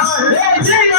哎这个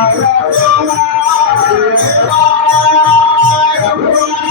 Thank you.